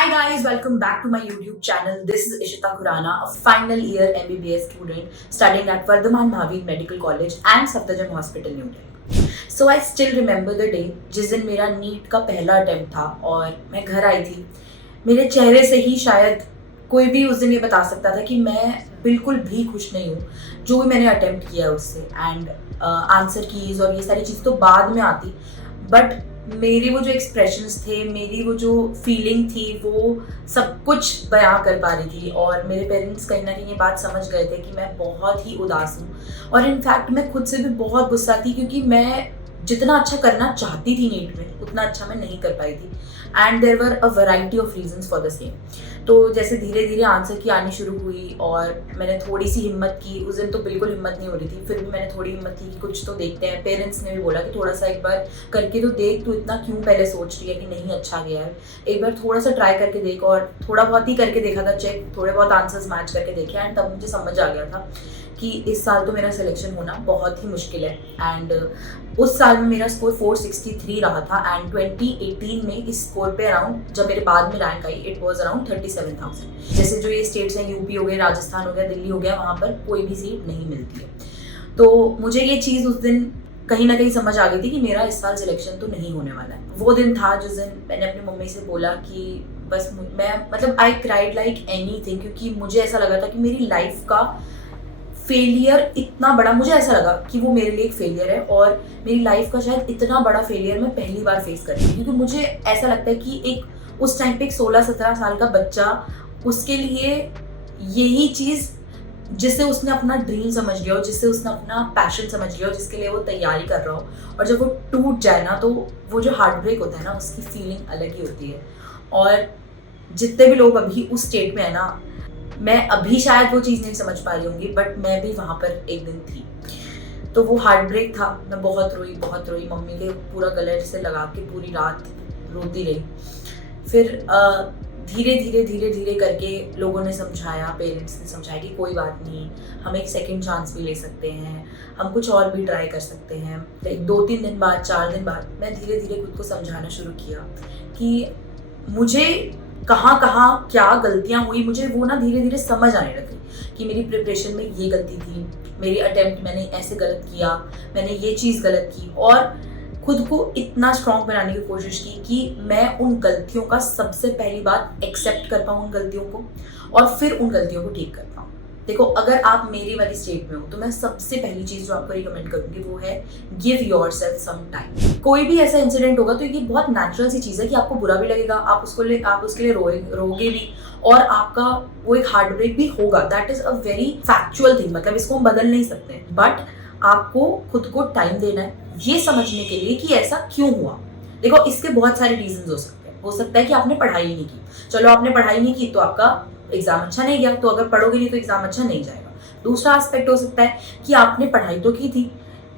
Hi guys, welcome back to my YouTube channel. This is Ishita Khurana, a final year MBBS student studying at Vardhaman Bhavir Medical College and Safdarjung Hospital, New Delhi. So I still remember the day जिस दिन मेरा NEET का पहला attempt था और मैं घर आई थी. मेरे चेहरे से ही शायद कोई भी उस दिन ये बता सकता था कि मैं बिल्कुल भी खुश नहीं हूँ जो भी मैंने अटेम्प्ट किया है उससे. एंड आंसर कीज और ये सारी चीज़ तो बाद में आती, बट मेरे वो जो एक्सप्रेशंस थे, मेरी वो जो फीलिंग थी, वो सब कुछ बयां कर पा रही थी. और मेरे पेरेंट्स कहीं ना कहीं ये बात समझ गए थे कि मैं बहुत ही उदास हूँ. और इनफैक्ट मैं खुद से भी बहुत गुस्सा थी क्योंकि मैं जितना अच्छा करना चाहती थी नीट में उतना अच्छा मैं नहीं कर पाई थी. And there were a variety of reasons for the same. तो जैसे धीरे धीरे आंसर की आनी शुरू हुई और मैंने थोड़ी सी हिम्मत की. उस दिन तो बिल्कुल हिम्मत नहीं हो रही थी, फिर भी मैंने थोड़ी हिम्मत की कि कुछ तो देखते हैं. पेरेंट्स ने भी बोला कि थोड़ा सा एक बार करके तो देख, तू इतना क्यों पहले सोच रही है कि नहीं अच्छा गया है, एक बार थोड़ा सा ट्राई करके देख. और थोड़ा बहुत ही करके देखा था चेक, थोड़े बहुत आंसर्स मैच करके देखे. एंड तब मुझे समझ आ गया था कि इस साल तो मेरा सिलेक्शन होना बहुत ही मुश्किल है. एंड उस साल में मेरा स्कोर 463 रहा था. एंड 2018 में इस स्कोर पे अराउंड, जब मेरे बाद में rank I, it was around 37,000. जैसे जो ये स्टेट्स हैं, यूपी हो गए, राजस्थान हो गया, दिल्ली हो गया, वहाँ पर कोई भी सीट नहीं मिलती है. तो मुझे ये चीज़ उस दिन कहीं ना कहीं समझ आ गई थी कि मेरा इस साल सिलेक्शन तो नहीं होने वाला है. वो दिन था जिस दिन मैंने अपनी मम्मी से बोला कि बस मैं मतलब आई क्राइड लाइक एनीथिंग, क्योंकि मुझे ऐसा लगा था कि मेरी लाइफ का फेलियर इतना बड़ा, मुझे ऐसा लगा कि वो मेरे लिए एक फेलियर है और मेरी लाइफ का शायद इतना बड़ा फेलियर मैं पहली बार फेस कर रही हूँ. क्योंकि मुझे ऐसा लगता है कि एक उस टाइम पे एक 16-17 साल का बच्चा, उसके लिए यही चीज़ जिससे उसने अपना ड्रीम समझ लिया हो, जिससे उसने अपना पैशन समझ लिया हो, जिसके लिए वो तैयारी कर रहा हो, और जब वो टूट जाए ना, तो वो जो हार्ट ब्रेक होता है ना, उसकी फीलिंग अलग ही होती है. और जितने भी लोग अभी उस स्टेट में है ना, मैं अभी शायद वो चीज़ नहीं समझ पा रही होंगी, बट मैं भी वहाँ पर एक दिन थी. तो वो हार्ट ब्रेक था. मैं बहुत रोई. मम्मी के पूरा गले से लगा के पूरी रात रोती रही. फिर धीरे धीरे करके लोगों ने समझाया, पेरेंट्स ने समझाया कि कोई बात नहीं, हम एक सेकंड चांस भी ले सकते हैं, हम कुछ और भी ट्राई कर सकते हैं. 2-3 दिन बाद, 4 दिन बाद मैं धीरे धीरे खुद को समझाना शुरू किया कि मुझे कहाँ क्या गलतियाँ हुई. मुझे वो ना धीरे धीरे समझ आने लगी कि मेरी प्रिपरेशन में ये गलती थी, मेरी अटेम्प्ट मैंने ऐसे गलत किया, मैंने ये चीज़ गलत की. और खुद को इतना स्ट्रॉन्ग बनाने की कोशिश की कि मैं उन गलतियों का सबसे पहली बात एक्सेप्ट कर पाऊँ, उन गलतियों को, और फिर उन गलतियों को ठीक कर पाऊँ. देखो, अगर आप मेरी वाली स्टेट में हो तो मैं सबसे पहली चीज़ जो आपको रिकमेंड करूँगी वो है गिव योरसेल्फ सम टाइम. कोई भी ऐसा इंसिडेंट होगा तो ये बहुत नेचुरल सी चीज़ है कि आपको बुरा भी लगेगा, आप उसके लिए रोगे भी, और आपका वो एक हार्ट ब्रेक भी होगा. That is a very factual thing, मतलब इसको हम बदल नहीं सकते. बट आपको खुद को टाइम देना है ये समझने के लिए कि ऐसा क्यों हुआ. देखो, इसके बहुत सारे रीजंस हो सकते हैं. हो सकता है कि आपने पढ़ाई नहीं की. चलो, आपने पढ़ाई नहीं की तो आपका एग्जाम अच्छा नहीं गया, तो अगर पढ़ोगे नहीं तो एग्जाम अच्छा नहीं जाएगा. दूसरा एस्पेक्ट हो सकता है कि आपने पढ़ाई तो की थी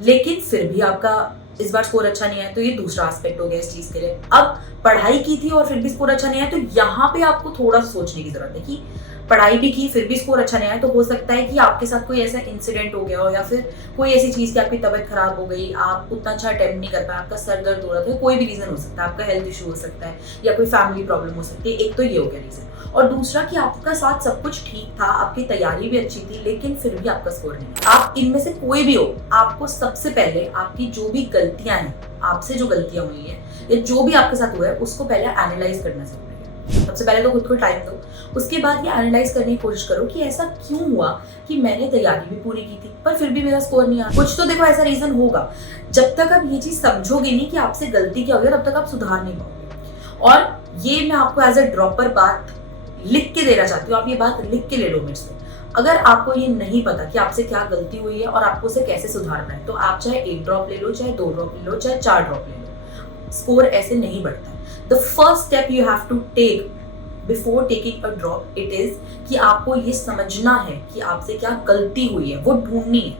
लेकिन फिर भी आपका इस बार स्कोर अच्छा नहीं आया, तो ये दूसरा एस्पेक्ट हो गया इस चीज़ के लिए. अब पढ़ाई की थी और फिर भी स्कोर अच्छा नहीं आया, तो यहाँ पे आपको थोड़ा सोचने की जरूरत है कि पढ़ाई भी की फिर भी स्कोर अच्छा नहीं आया, तो हो सकता है कि आपके साथ कोई ऐसा इंसिडेंट हो गया हो, या फिर कोई ऐसी चीज़ कि आपकी तबीयत खराब हो गई, आप उतना अच्छा अटेम्प्ट नहीं कर पाए, आपका सर दर्द हो रहा था, कोई भी रीज़न हो सकता है, आपका हेल्थ इशू हो सकता है, या कोई फैमिली प्रॉब्लम हो सकती है. एक तो ये हो गया रीज़न. और दूसरा कि आपका साथ सब कुछ ठीक था, आपकी तैयारी भी अच्छी थी, लेकिन फिर भी आपका स्कोर नहीं. आप इनमें से कोई भी हो, आपको सबसे पहले आपकी जो भी गलतियां हैं, आपसे जो गलतियां हुई हैं, या जो भी आपके साथ हुआ है, उसको पहले एनालाइज करना जरूरी है. सबसे पहले तो खुद को टाइम दो. उसके बाद ये एनालाइज करने की कोशिश करो कि ऐसा क्यों हुआ कि मैंने तैयारी भी पूरी की थी पर फिर भी मेरा स्कोर नहीं आया. कुछ तो देखो ऐसा रीजन होगा. जब तक आप ये चीज समझोगे नहीं कि आपसे गलती क्या हो गया, तब तक आप सुधार नहीं पाओगे. और ये मैं आपको एज अ ड्रॉपर बात लिख के देना चाहती हूँ. आप ये बात लिख के ले लो मेरे से. अगर आपको ये नहीं पता कि आपसे क्या गलती हुई है और आपको उसे कैसे सुधारना है, तो आप चाहे 1 ड्रॉप ले लो, चाहे 2 ड्रॉप ले लो, चाहे 4 ड्रॉप ले लो, स्कोर ऐसे नहीं बढ़ता है. The first step you have to take before taking a drop it is कि आपको ये समझना है कि आपसे क्या गलती हुई है, वो ढूंढनी है.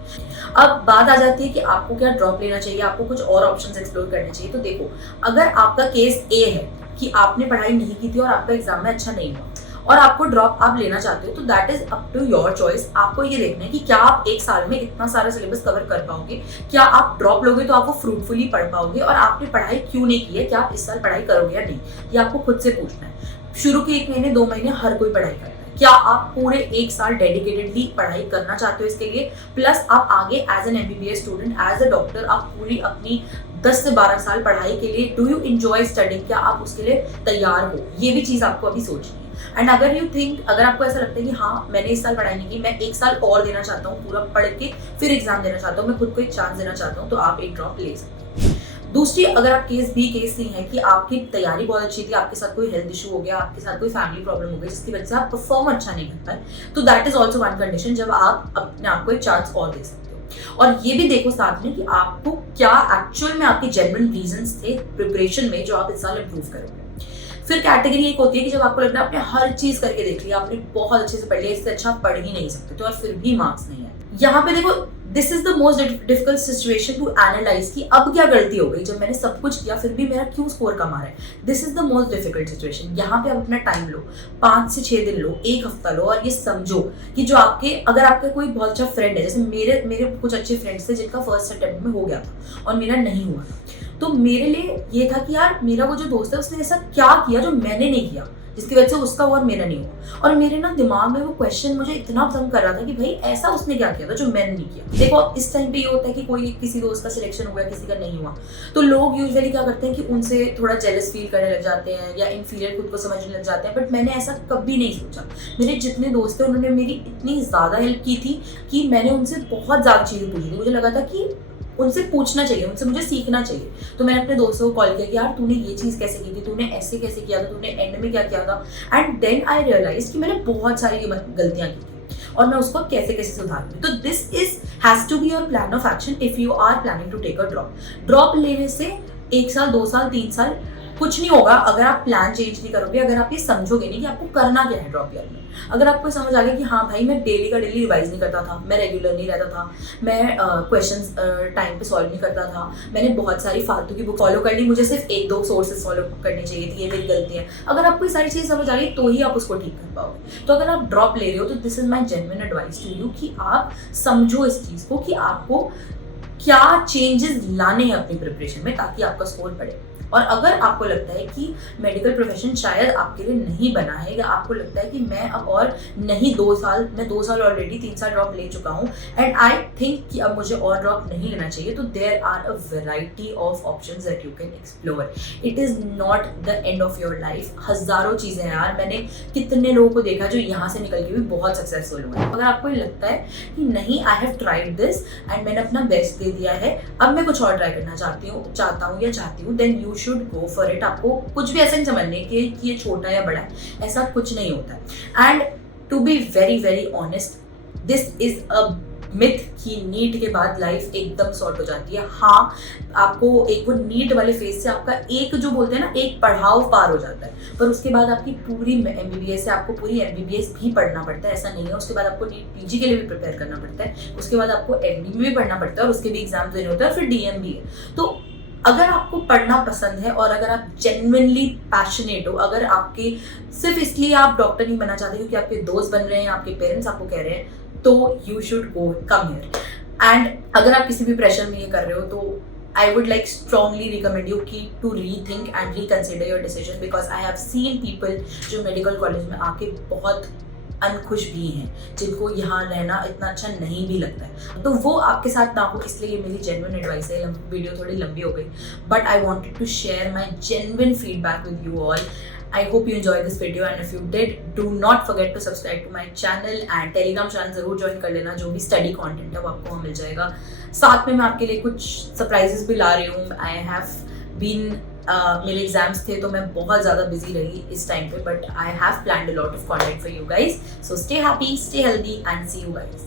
अब बात आ जाती है कि आपको क्या ड्रॉप लेना चाहिए, आपको कुछ और ऑप्शंस एक्सप्लोर करने चाहिए. तो देखो, अगर आपका केस ए है कि आपने पढ़ाई नहीं की थी और आपका एग्जाम में अच्छा नहीं हुआ और आपको ड्रॉप आप लेना चाहते हो, तो that is up to your choice. आपको ये देखना है कि क्या आप एक साल में इतना सारा सिलेबस कवर कर पाओगे, क्या आप ड्रॉप लोगे तो आप वो फ्रूटफुली पढ़ पाओगे, और आपने पढ़ाई क्यों नहीं की है, क्या आप इस साल पढ़ाई करोगे या नहीं, ये आपको खुद से पूछना है. शुरू के 1 महीने 2 महीने हर कोई पढ़ाई करता है। क्या आप पूरे 1 साल डेडिकेटेडली पढ़ाई करना चाहते हो इसके लिए, प्लस आप आगे as an MBBS student, as a doctor आप पूरी अपनी 10 से 12 साल पढ़ाई के लिए, डू यू एंजॉय स्टडिंग, क्या आप उसके लिए तैयार हो? ये भी चीज़ आपको अभी सोचनी है। एंड अगर यू थिंक, अगर आपको ऐसा लगता है कि हाँ मैंने इस साल पढ़ाई नहीं की, मैं 1 साल और देना चाहता हूँ, पूरा पढ़ के फिर एग्जाम देना चाहता हूँ, मैं खुद को एक चांस देना चाहता हूँ, तो आप एक ड्रॉप ले सकते हैं। दूसरी, अगर आप केस सी है कि आपकी तैयारी बहुत अच्छी थी, आपके साथ कोई हेल्थ इशू हो गया, आपके साथ कोई फैमिली प्रॉब्लम हो गई जिसकी वजह से आप परफॉर्म अच्छा नहीं कर पाए, तो that is also one condition जब आप अपने आप को एक चांस और दे सकते हो। और ये भी देखो साथ में कि आपको क्या एक्चुअल में आपके जेन्युइन रीजंस थे प्रिपरेशन में जो आप इस साल इम्प्रूव करोगे। फिर कैटेगरी एक होती है कि जब आपको लग रहा है आपने हर चीज करके देख लिया, आपने बहुत अच्छे से पढ़ लिया, इससे अच्छा पढ़ ही नहीं सकते तो, और फिर भी मार्क्स नहीं है। यहाँ पे देखो, this is the most difficult situation to analyse कि अब क्या गलती हो गई, जब मैंने सब कुछ किया फिर भी मेरा क्यों स्कोर कम आ रहा है। This is the most difficult situation. यहाँ पे आप अपना टाइम लो, 5 से 6 दिन लो, 1 हफ्ता लो, और ये समझो कि जो आपके, अगर आपका कोई बहुत अच्छा फ्रेंड है, जैसे मेरे कुछ अच्छे फ्रेंड्स थे जिनका फर्स्ट अटेम्प्ट में हो गया था और मेरा नहीं हुआ, तो मेरे लिए ये था कि यार मेरा वो जो दोस्त है उसने ऐसा क्या किया जो मैंने नहीं किया, जिसकी वजह से उसका हुआ और मेरा नहीं हुआ। और मेरे ना दिमाग में वो क्वेश्चन मुझे इतना तंग कर रहा था कि भाई ऐसा उसने क्या किया था जो मैंने नहीं किया। देखो इस टाइम पे ये होता है कि कोई किसी दोस्त का सिलेक्शन हो गया, किसी का नहीं हुआ, तो लोग यूजुअली क्या करते हैं कि उनसे थोड़ा जेलस फील करने लग जाते हैं या इन्फीरियर खुद को समझने लग जाते हैं। बट मैंने ऐसा कभी नहीं सोचा। मेरे जितने दोस्त थे उन्होंने मेरी इतनी ज़्यादा हेल्प की थी कि मैंने उनसे बहुत ज़्यादा चीज़ें पूछी थी। मुझे लगा था कि उनसे पूछना चाहिए, उनसे मुझे सीखना चाहिए। तो मैंने अपने दोस्तों को कॉल किया कि यार तूने ये चीज़ कैसे की थी, तूने ऐसे कैसे किया था, तूने एंड में क्या किया था। एंड देन आई रियलाइज कि मैंने बहुत सारी गलतियाँ की थी और मैं उसको कैसे कैसे सुधारूंगी। तो this is has to be your plan of action if you are planning to take a drop. Drop लेने से 1 साल 2 साल 3 साल कुछ नहीं होगा अगर आप प्लान चेंज नहीं करोगे, अगर आप ये समझोगे नहीं कि आपको करना क्या है ड्रॉप ईयर में। अगर आपको समझ आ गया कि हाँ भाई मैं डेली का डेली रिवाइज नहीं करता था, मैं रेगुलर नहीं रहता था, मैं क्वेश्चंस टाइम पे सॉल्व नहीं करता था, मैंने बहुत सारी फालतू की बुक फॉलो कर ली, मुझे सिर्फ 1-2 सोर्सेज फॉलो करनी चाहिए थी, ये मेरी गलती है। अगर आपको ये सारी चीज़ समझ आ गई तो ही आप उसको ठीक कर पाओगे। तो अगर आप ड्रॉप ले रहे हो तो this is my genuine advice to you कि आप समझो इस चीज़ को कि आपको क्या चेंजेस लाने हैं अपनी प्रिपरेशन में ताकि आपका स्कोर बढ़े। और अगर आपको लगता है कि मेडिकल प्रोफेशन शायद आपके लिए नहीं बना है, या आपको लगता है कि मैं अब और नहीं 2 साल, मैं 2 साल ऑलरेडी 3 साल ड्रॉप ले चुका हूँ एंड आई थिंक कि अब मुझे और ड्रॉप नहीं लेना चाहिए, तो there are a variety of options that you can explore. It is not the end of your life. हज़ारों चीज़ें हैं यार, मैंने कितने लोगों को देखा जो यहाँ से निकल के भी बहुत सक्सेसफुल हुए। अगर आपको लगता है कि नहीं I have tried this and मैंने अपना बेस्ट दे दिया है, अब मैं कुछ और ट्राई करना चाहती हूँ, then you should go for it. आपको कुछ भी ऐसा नहीं समझने कि ये छोटा या बड़ा है, ऐसा कुछ नहीं होता है। And to be very very honest, this is a myth कि नीट के बाद लाइफ एकदम सॉर्ट हो जाती है। हाँ, आपको एक वो नीट वाले फेज से आपका एक जो बोलते हैं ना एक पढ़ाव पार हो जाता है, पर उसके बाद आपकी पूरी MBBS से आपको पूरी MBBS भी पढ़ना पड़ता है, ऐसा नहीं है। उसके बाद आपको नीट PG के लिए भी प्रिपेयर करना पड़ता है, उसके बाद आपको MD में भी पढ़ना पड़ता है और उसके भी एग्जाम देने होते हैं, फिर DM भी है। तो अगर आपको पढ़ना पसंद है और अगर आप जेन्युइनली पैशनेट हो, अगर आपके सिर्फ इसलिए आप डॉक्टर नहीं बनना चाहते क्योंकि आपके दोस्त बन रहे हैं, आपके पेरेंट्स आपको कह रहे हैं, तो you should go come here. And अगर आप किसी भी प्रेशर में ये कर रहे हो तो I would like strongly recommend you to rethink and reconsider your decision, because I have seen people जो मेडिकल कॉलेज में आके बहुत अनखुश भी हैं, जिनको यहाँ रहना इतना अच्छा नहीं भी लगता है। तो वो आपके साथ ना हो, इसलिए ये मेरी जेन्युइन एडवाइस है। वीडियो थोड़ी लंबी हो गई, but I wanted to share my genuine feedback with you all. I hope you enjoyed this video, and if you did, do not forget to subscribe to my channel and Telegram channel ज़रूर join कर लेना। जो भी study content है वो आपको वहाँ मिल जाएगा। साथ में मैं आपके लिए कुछ सरप्राइजेस भी ला रही हूँ। आई हैव बीन मेरे एग्जाम्स थे तो मैं बहुत ज़्यादा बिजी रही इस टाइम पे, but I have planned a lot of content for you guys. So stay happy, stay healthy and see you guys.